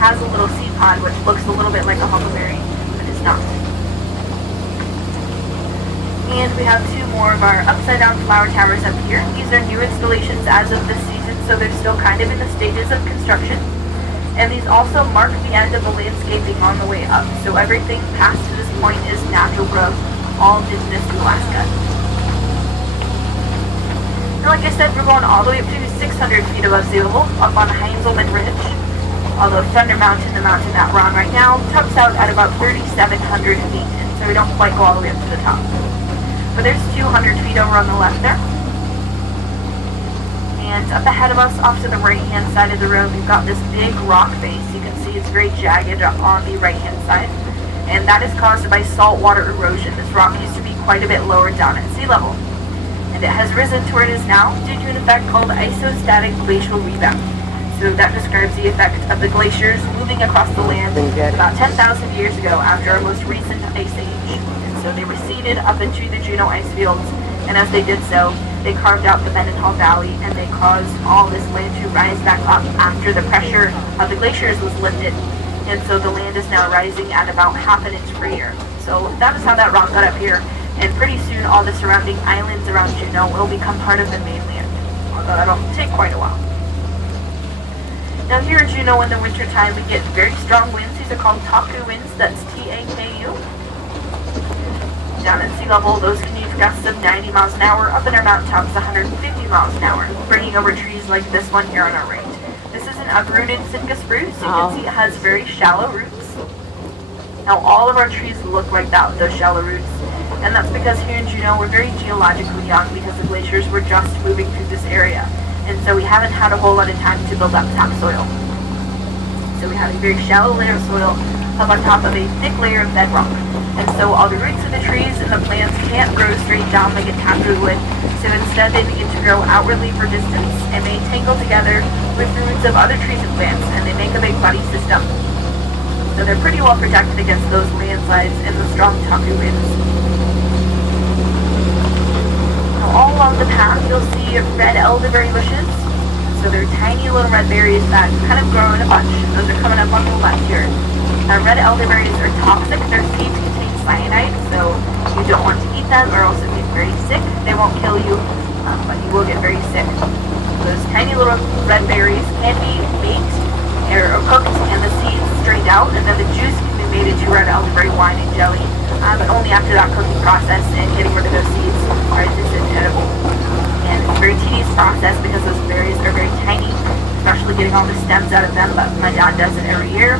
has a little seed pod which looks a little bit like a huckleberry, but is not. And we have two more of our upside down flower towers up here. These are new installations as of this season, so they're still kind of in the stages of construction. And these also mark the end of the landscaping on the way up. So everything past to this point is natural growth, all indigenous to Alaska. And like I said, we're going all the way up to 600 feet above sea level, up on Heinzelman Ridge. Although Thunder Mountain, the mountain that we're on right now, tops out at about 3,700 feet, and so we don't quite go all the way up to the top. But there's 200 feet over on the left there. And up ahead of us, off to the right-hand side of the road, we've got this big rock face. You can see it's very jagged on the right-hand side. And that is caused by saltwater erosion. This rock used to be quite a bit lower down at sea level. And it has risen to where it is now due to an effect called isostatic glacial rebound. So that describes the effect of the glaciers moving across the land about 10,000 years ago after our most recent ice age. And so they receded up into the Juneau ice fields, and as they did so, they carved out the Mendenhall Valley, and they caused all this land to rise back up after the pressure of the glaciers was lifted. And so the land is now rising at about half an inch per year. So that is how that rock got up here, and pretty soon all the surrounding islands around Juneau will become part of the mainland, although that'll take quite a while. Now here in Juneau in the wintertime we get very strong winds. These are called Taku winds, that's T-A-K-U. Down at sea level, those can reach gusts of 90 miles an hour, up in our mountaintops 150 miles an hour, bringing over trees like this one here on our right. This is an uprooted Sitka spruce. You can see it has very shallow roots. Now all of our trees look like that with those shallow roots, and that's because here in Juneau we're very geologically young because the glaciers were just moving through this area, and so we haven't had a whole lot of time to build up topsoil. So we have a very shallow layer of soil up on top of a thick layer of bedrock. And so all the roots of the trees and the plants can't grow straight down like a taproot would, so instead they begin to grow outwardly for distance, and they tangle together with the roots of other trees and plants, and they make a big buddy system. So they're pretty well protected against those landslides and the strong Taku winds. Now all along the path you'll see red elderberry bushes. So they're tiny little red berries that kind of grow in a bunch. Those are coming up on the left here. Red elderberries are toxic. Their seeds contain cyanide, so you don't want to eat them or else you'll get very sick. They won't kill you, but you will get very sick. Those tiny little red berries can be baked or cooked and the seeds strained out, and then the juice can be made into red elderberry wine and jelly, but only after that cooking process and getting rid of those seeds is it edible. And it's a very tedious process because those berries are very tiny, especially getting all the stems out of them, but my dad does it every year.